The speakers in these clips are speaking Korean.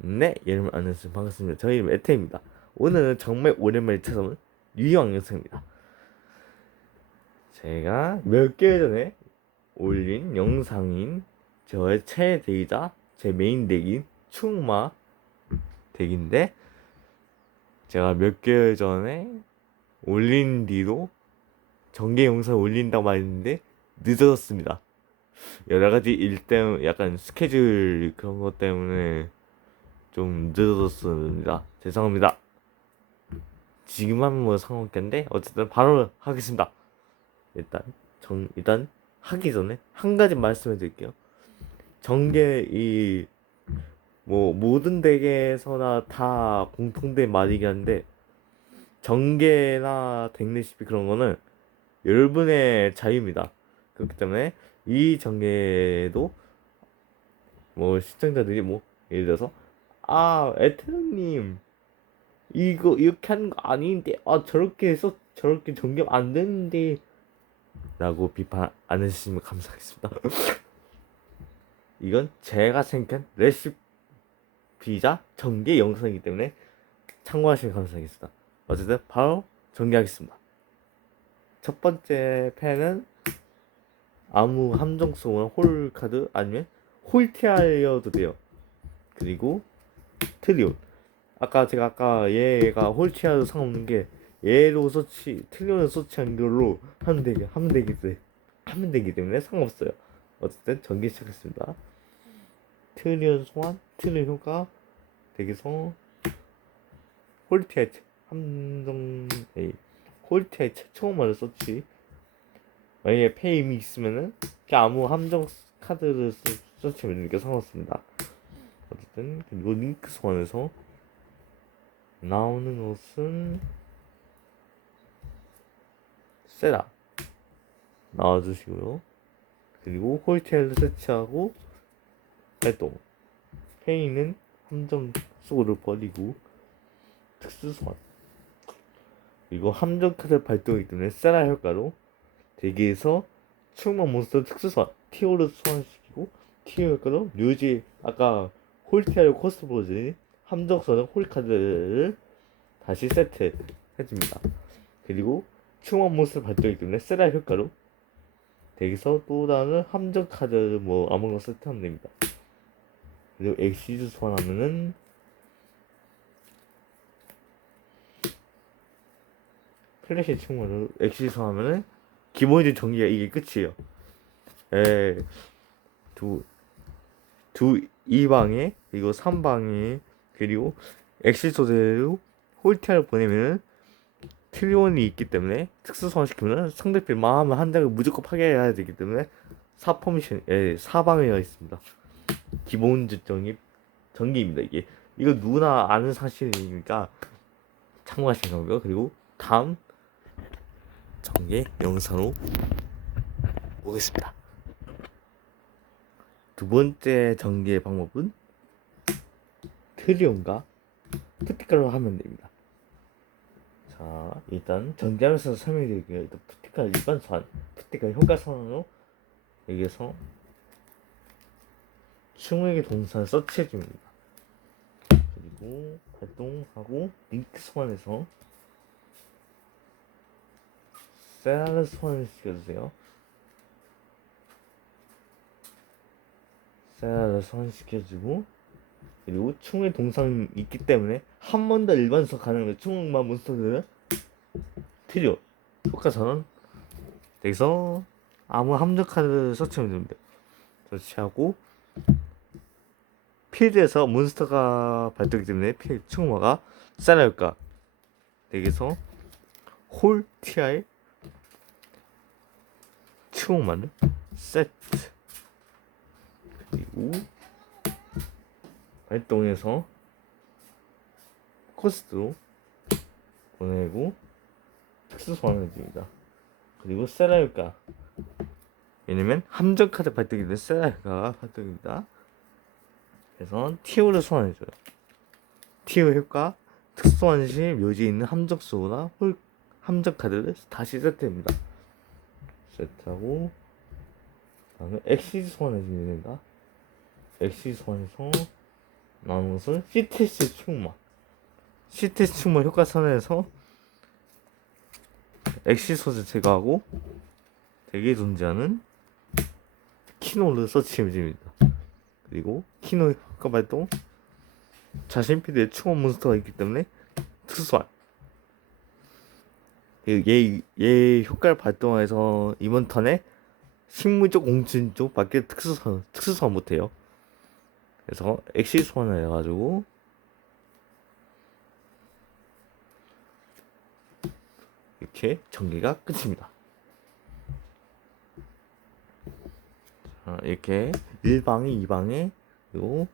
네, 여러분 안녕하세요. 반갑습니다. 저희 이름 에테입니다. 오늘은 정말 오랜만에 찾아온 유희왕 영상입니다. 제가 몇 개월 전에 올린 영상인 저의 최애 덱이자 제 메인 덱인 충마 덱인데 제가 몇 개월 전에 올린 뒤로 전개 영상 올린다고 말했는데 늦어졌습니다. 여러 가지 일 때문에 약간 스케줄 그런 것 때문에 좀 늦어졌습니다. 죄송합니다. 지금 하면 뭐 상관없겠는데 어쨌든 바로 하겠습니다. 일단 정 일단 하기 전에 한 가지 말씀해 드릴게요. 전개 이뭐 모든 덱에서나 다 공통된 말이긴 한데 전개나 덱 레시피 그런 거는 여러분의 자유입니다. 그렇기 때문에 이 전개도 뭐 시청자들이 뭐 예를 들어서 아 에테르님. 이거 이렇게 하는 거 아닌데 아 저렇게 해서 저렇게 전개 안 되는데. 라고 비판 안 해주시면 감사하겠습니다. 이건 제가 생각한 레시피자 전개 영상이기 때문에 참고하시면 감사하겠습니다. 어쨌든 바로 전개하겠습니다. 첫 번째 펜은 아무 함정 쏘거나 홀 카드 아니면 홀티아이어도 돼요. 그리고 트리온. 아까 제가 아까 얘가 홀치아도 상관없는 게 얘로 서치 트리온을 서치한 걸로 하면 되기 하면 되기 때문에 하면 되기 때문에 상관없어요. 어쨌든 전개 시작했습니다. 트리온 소환, 트리온 효과, 대기성, 홀티아이 함정 에이 홀티아이 최초만을 서치. 만약에 페임이 있으면은 아무 함정 카드를 서, 서치하면 이렇게 상관없습니다. 어쨌든 그리고 링크 소환에서 나오는 것은 세라 나와주시고요. 그리고 홀테일을 설치하고 활동. 페이는 함정 속으로 버리고 특수 소환. 그리고 함정 카드 발동이기 때문에 세라 효과로 대기에서 충만 몬스터 특수 소환 티오를 소환시키고 티오 효과로 류지 아까 홀티아르 코스트 버전이 함정선은 홀카드를 다시 세트 해줍니다. 그리고 충원 몬스터 발동이기 때문에 세라 효과로 대기서 또 다른 함정 카드 뭐 아무거나 세트하면 됩니다. 그리고 엑시즈 소환하면은 플래시 충원으로 엑시즈 소환하면은 기본적인 전기가 이게 끝이에요. 에, 두, 두, 2방에 그리고 3방에 그리고 엑시 소재로 홀티아를 보내면은 트리온이 있기 때문에 특수 소환시키면 상대편 마음을 한 장을 무조건 파괴해야 되기 때문에 4 퍼미션 예, 4방에 있습니다. 기본적 전기 전기입니다 이게 이거 누구나 아는 사실이니까 참고하시는 거고요. 그리고 다음 전개 영상으로 보겠습니다. 두 번째 전개 방법은 트리온과 푸티칼로 하면 됩니다. 자, 일단 전개하면서 설명드릴게요. 일단 푸티칼 일반 소환, 푸티칼 효과 선언으로 여기에서 충분하게 동사를 서치해 줍니다. 그리고 활동하고 링크 소환해서 세라를 소환을 시켜주세요. 세라를 소환시켜주고 그리고 충의 동상이 있기 때문에 한 번 더 일반석 가능한 충만 몬스터들은 트리오 효과 전원 여기서 아무 함정 카드를 설치하면 됩니다. 설치하고 필드에서 몬스터가 발동하기 때문에 필 충마가 효과 여기서 홀 TI 충만을 세트 그리고 활동해서 코스트로 보내고 특수 소환을 줍니다. 그리고 세라효과 왜냐면 함정 카드 발동이 된 세라효과가 발동입니다. 그래서 티오를 소환해줘요. 티오 효과 특수 소환 시 묘지에 있는 함정 수나 홀 함정 카드를 다시 세트합니다. 세트하고 다음에 엑시즈 소환해주면 됩니다. 소환해서 나오는 것은 CTS 충마 CTS 충마 효과선에서 엑시 소재 제거하고 대기에 존재하는 키노를 서치 이미지입니다. 그리고 키노 효과 발동 자신 필드에 충원 몬스터가 있기 때문에 특수한 그 얘, 얘 효과를 발동해서 이번 턴에 식물적 공진 쪽 밖에 특수선 특수선 못해요. 그래서 엑시 소환을 해가지고 이렇게 전개가 끝입니다. 자, 이렇게 1방에 2방에 그리고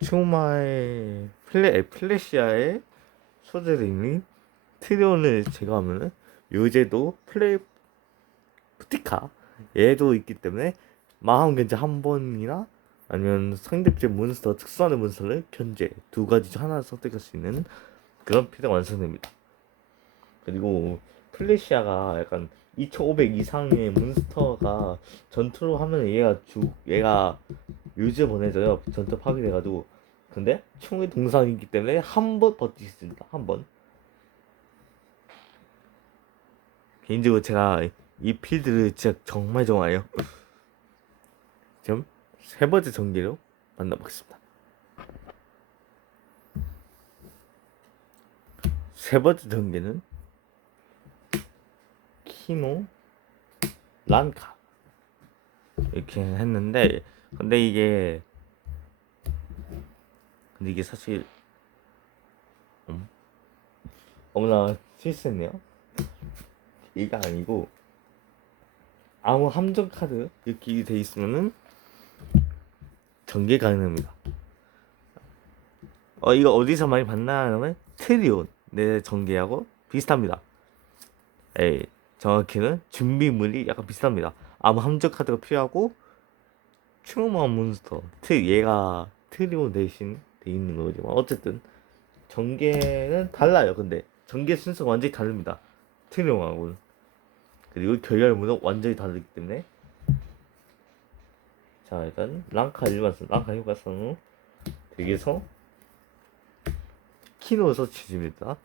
치오마의 플레 플래시아의 있는 트리온을 제거하면은 요제도 플레이 푸티카 얘도 있기 때문에 마음 견제 한 번이나 아니면 상대편 몬스터 특수하는 몬스터를 견제 두 가지 중 하나 선택할 수 있는 그런 필드가 완성됩니다. 그리고 플래시아가 약간 2500 이상의 몬스터가 전투로 하면 얘가 주 얘가 뮤즈 보내져요. 전투 파괴돼가지고. 근데 총의 동상이기 때문에 한 번 버틸 수 있습니다. 한 번. 개인적으로 제가 이 필드를 진짜 정말 좋아해요 세 번째 전기로 만나보겠습니다 세 번째 전기는 키노 란카 이렇게 했는데 근데 이게 근데 이게 사실 음? 어머나 실수했네요 이게 아니고 아무 함정 카드 이렇게 돼 있으면은 전개 가능합니다. 어 이거 어디서 많이 봤나? 하면 트리온 내 전개하고 비슷합니다. 에이 정확히는 준비물이 약간 비슷합니다. 아무 함정 카드가 필요하고 추모한 몬스터 트 얘가 트리오 대신 돼 있는 거지만 어쨌든 전개는 달라요. 근데 전개 순서가 완전히 다릅니다. 트리오하고는. 그리고 결렬문은 완전히 다르기 때문에 자 일단 랑카 일반선 랑카 효과선으로 되게서 키노 서치집니다.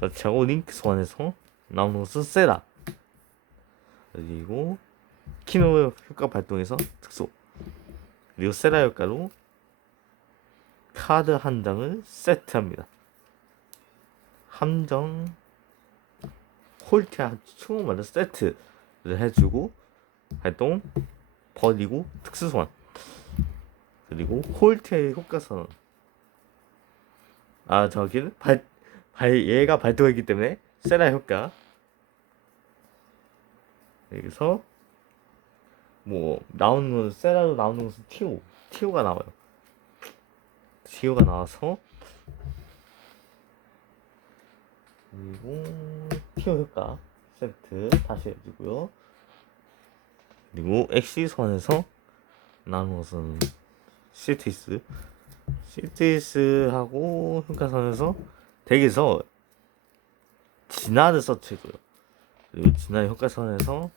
서치하고 링크 소환해서 것은 세라. 그리고 키노 효과 발동해서 특수. 그리고 세라 효과로 카드 한 장을 세트합니다. 함정 홀트 총 만든 세트를 해주고 활동 버리고 특수 소환. 그리고 홀트의 효과 선언. 아 저기는 발, 발 얘가 발동했기 때문에 세라 효과. 여기서 뭐 나오는 건 세라로 나오는 것은 티오 티오가 나와요. 티오가 나와서 그리고 티오 효과. 세트 다시 해주고요 그리고 엑시 소환해서 나오는 것은 시티스 시티스하고 효과선에서 덱에서 진화를 서치고요. 그리고 진화 효과선에서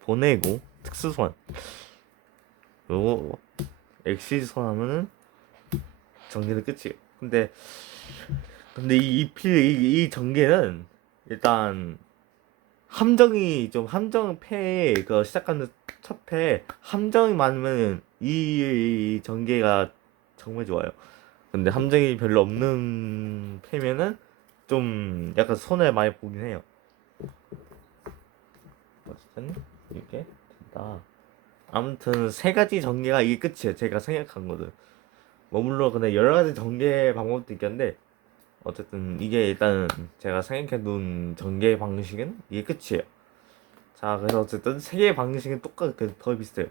보내고 특수 소환. 그리고 엑시 소환하면은 전개는 끝이에요. 근데 근데 이이이 이 전개는 일단 함정이 좀 함정 패그 시작하는 첫 패 함정이 많으면 이, 이 전개가 정말 좋아요 근데 함정이 별로 없는 패면은 좀 약간 손해 많이 보긴 해요 어쨌든 이렇게 된다. 아무튼 세 가지 전개가 이게 끝이에요. 제가 생각한 거는. 뭐 물론 근데 여러 가지 전개 방법도 있겠는데 어쨌든 이게 일단 제가 생각해 놓은 전개 방식은 이게 끝이에요. 자 그래서 어쨌든 세 개의 방식은 똑같 그 거의 비슷해요.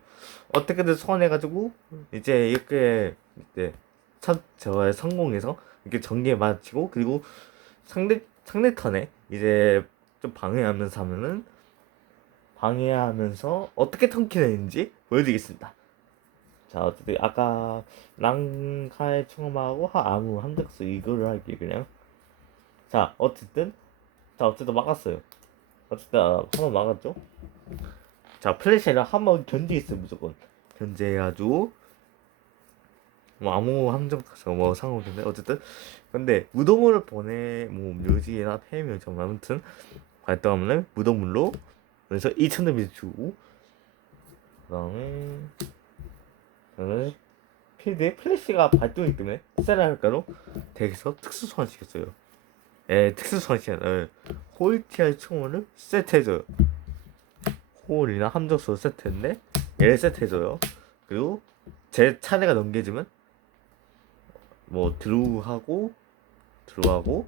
어떻게든 소환해가지고 이제 이렇게 이제 첫 저의 성공해서 이렇게 전개 마치고 그리고 상대 상대 턴에 이제 좀 방해하면서 하면은 방해하면서 어떻게 턴키내는지 보여드리겠습니다. 자, 어쨌든 아까 랑카의 총음하고 아무 함정수 이거를 할게 그냥. 자, 어쨌든 자, 어쨌든 막았어요. 어쨌든 한번 막았죠. 자, 플래시를 한번 견제했어요 무조건. 견제해가지고 뭐 아무 함정 tas뭐 상관없는데 어쨌든 근데 무덤물을 보내 뭐 묘지나 폐묘지 아무튼 발동하면은 무덤물로 그래서 2천을 비주고 그다음에 저는 필드에 플래시가 발동이기 때문에 세라 효과로 덱에서 특수 소환시켰어요. 예, 특수 소환시켰어요. 홀티알 총알을 세트해줘요. 홀이나 함정수 세트인데 얘를 세트해줘요. 그리고 제 차례가 넘겨지면 뭐 드루하고 드루하고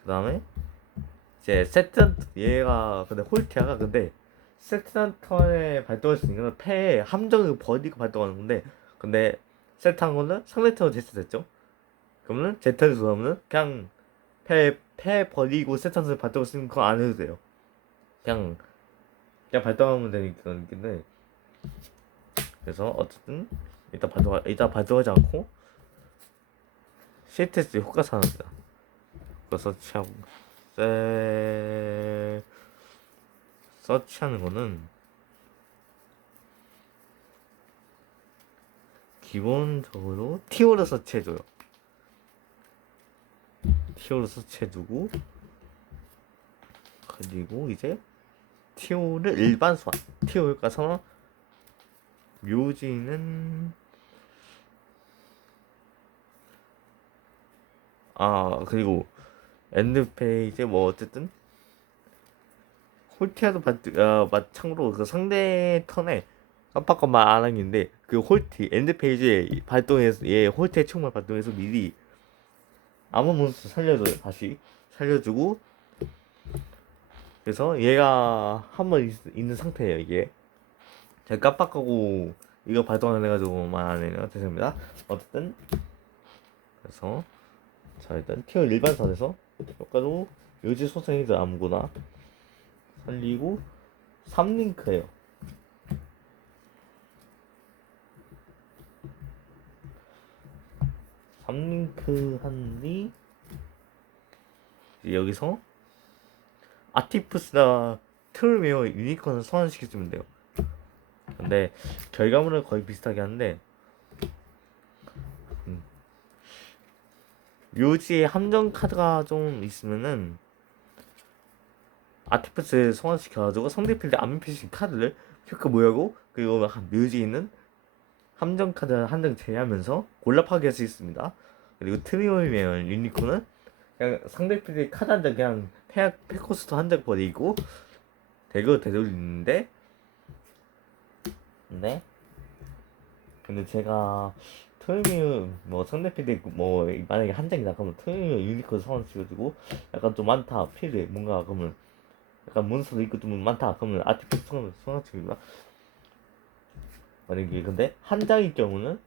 그 다음에 이제 세트 얘가 근데 홀티아가 근데 세트한 턴에 발동할 수 있는 건 패에 함정을 버리고 발동하는 건데 근데 세트한 거는 상대 턴으로 제스됐죠 그러면은 제 턴을 들어오면은 그냥 패, 패 버리고 발동할 수 있는 거 안 해도 돼요 그냥 그냥 발동하면 되니까 근데 그래서 어쨌든 일단 발동 일단 발동하지 않고 CTS 효과 사납니다. 서치하고 세 서치하는 거는 기본적으로 티오를 서치해줘요. 티오를 서치해두고 그리고 이제 티오를 일반 소환. 티오 효과 선언 묘지는 아 그리고 엔드 페이지 뭐 어쨌든 홀티아도 받, 아, 마찬가지로 그 상대 턴에 깜빡깜빡 안 하는데 그 홀티 엔드 페이지에 발동해서 얘 홀티의 총만 발동해서 미리 아무 몬스터 살려줘요 다시. 살려주고. 그래서 얘가 한 번 있는 상태예요 이게. 제가 깜빡하고 이거 발동 안 해가지고만 안 해요 죄송합니다. 어쨌든. 그래서 자 일단 티어 일반선에서 효과로 요지 소생이들 아무거나. 살리고 3링크예요 삼링크 한 뒤 여기서 아티푸스나 트루메어 유니콘을 소환시켜주면 돼요 근데 결과물은 거의 비슷하게 하는데 음. 묘지에 함정 카드가 좀 있으면은 아티프스 소환시켜가지고 상대필드 표시 카드를 효과 모여고 그리고 묘지에 있는 함정 카드 한 장 제외하면서 골라 파괴할 수 있습니다. 그리고 트리오이면 유니콘은 그냥 상대필드 카드 한 장 그냥 페, 페코스터 한 장 버리고 대거 되돌리는데 네. 근데 제가 토요미 뭐 상대필드 뭐 만약에 한 장이다 그러면 토요미 유니콘 소환 시켜주고 약간 좀 많다 필드 뭔가 그러면 약간 몬스터도 있고 좀 많다 그러면 아티팩트 소환 소환 시킵니다. 만약에 근데 한 장일 경우는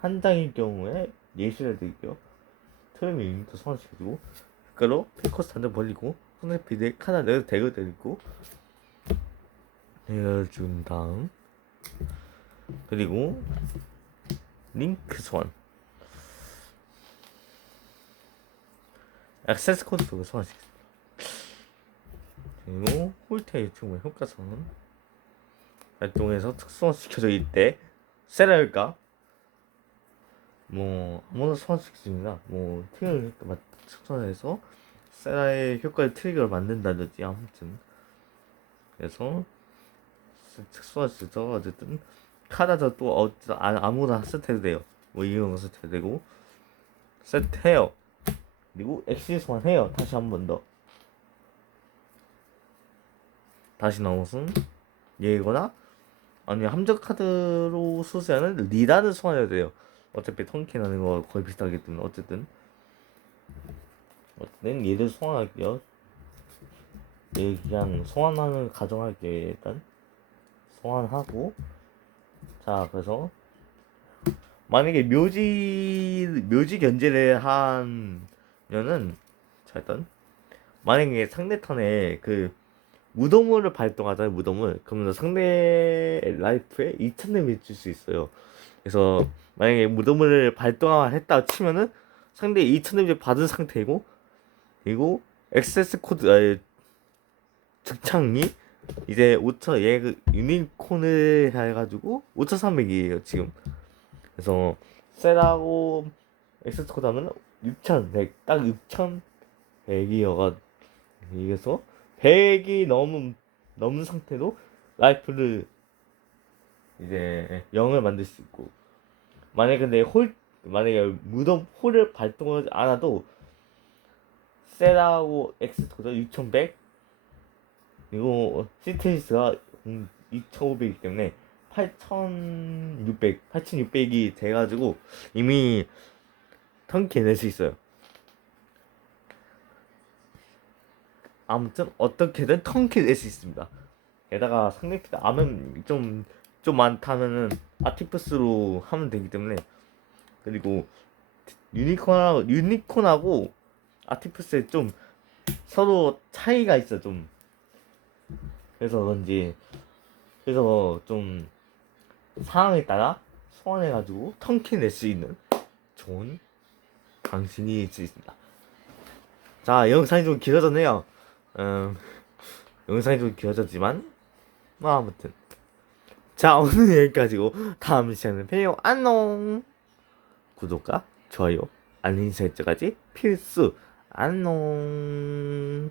한 장일 경우에 예시를 드릴게요. 토요미 유니콘 소환 시켜주고 그로 한장 벌리고 상대필드에 카드 내서 대거 드리고 내어준 다음 그리고 링크 소환. 액세스 코드 소환시켰습니다. 그리고 홀테 유튜브의 효과 소환 활동에서 특수화 시켜져 있대 세라일까 뭐 아무나 소환시켜줍니다 뭐 트리거를 특수화해서 세라의 효과의 트리거를 만든다든지 아무튼 그래서 특수화시켜서 어쨌든 카드도 또 어, 아, 아무나 세트해도 돼요. 뭐 이런 거 세트해도 되고 세트해요. 그리고 엑시 소환해요. 다시 한 번 더. 다시 나온 것은 얘거나 아니 함정 카드로 소지하는 리다를 소환해야 돼요. 어차피 턴킨 하는 거 거의 비슷하기 때문에 어쨌든 어쨌든 얘를 소환할게요. 얘 그냥 소환하는 가정할게요 일단 소환하고 자 그래서 만약에 묘지 묘지 견제를 하면은 자 일단 만약에 상대 턴에 그 무덤물을 발동하잖아요 무덤을 그러면 상대 라이프에 2천 데미지 줄 수 있어요 그래서 만약에 무덤을 발동했다 치면은 상대 2천 데미지 받은 상태이고 그리고 액세스 코드 아니, 즉창이 이제 5천 얘 그 유니콘을 해가지고 5,300이에요 지금. 그래서 셀하고 엑스코드 하면 6100, 딱 6100이어가 이게서 100이 넘은 넘은 상태로 라이프를 이제 0을 만들 수 있고 만약에 근데 홀 만약에 무덤 홀을 발동하지 않아도 셀하고 엑스코드 6100 그리고 시테시스가 2500이기 때문에 8600 8600이 돼가지고 이미 턴키 낼수 있어요 아무튼 어떻게든 턴키 낼수 있습니다 게다가 상대편 암은 좀, 좀 많다면은 아티프스로 하면 되기 때문에 그리고 유니콘하고 유니콘하고 아티프스에 좀 서로 차이가 있어 좀 그래서 그런지 그래서 좀 상황에 따라 소환해가지고 턴키 낼수 있는 좋은 방식이 있습니다. 자 영상이 좀 길어졌네요. 음, 영상이 좀 길어졌지만 뭐 아무튼. 자 오늘 여기까지고 다음 시간에 봬요. 안녕. 구독과 좋아요 알림 설정까지 필수. 안녕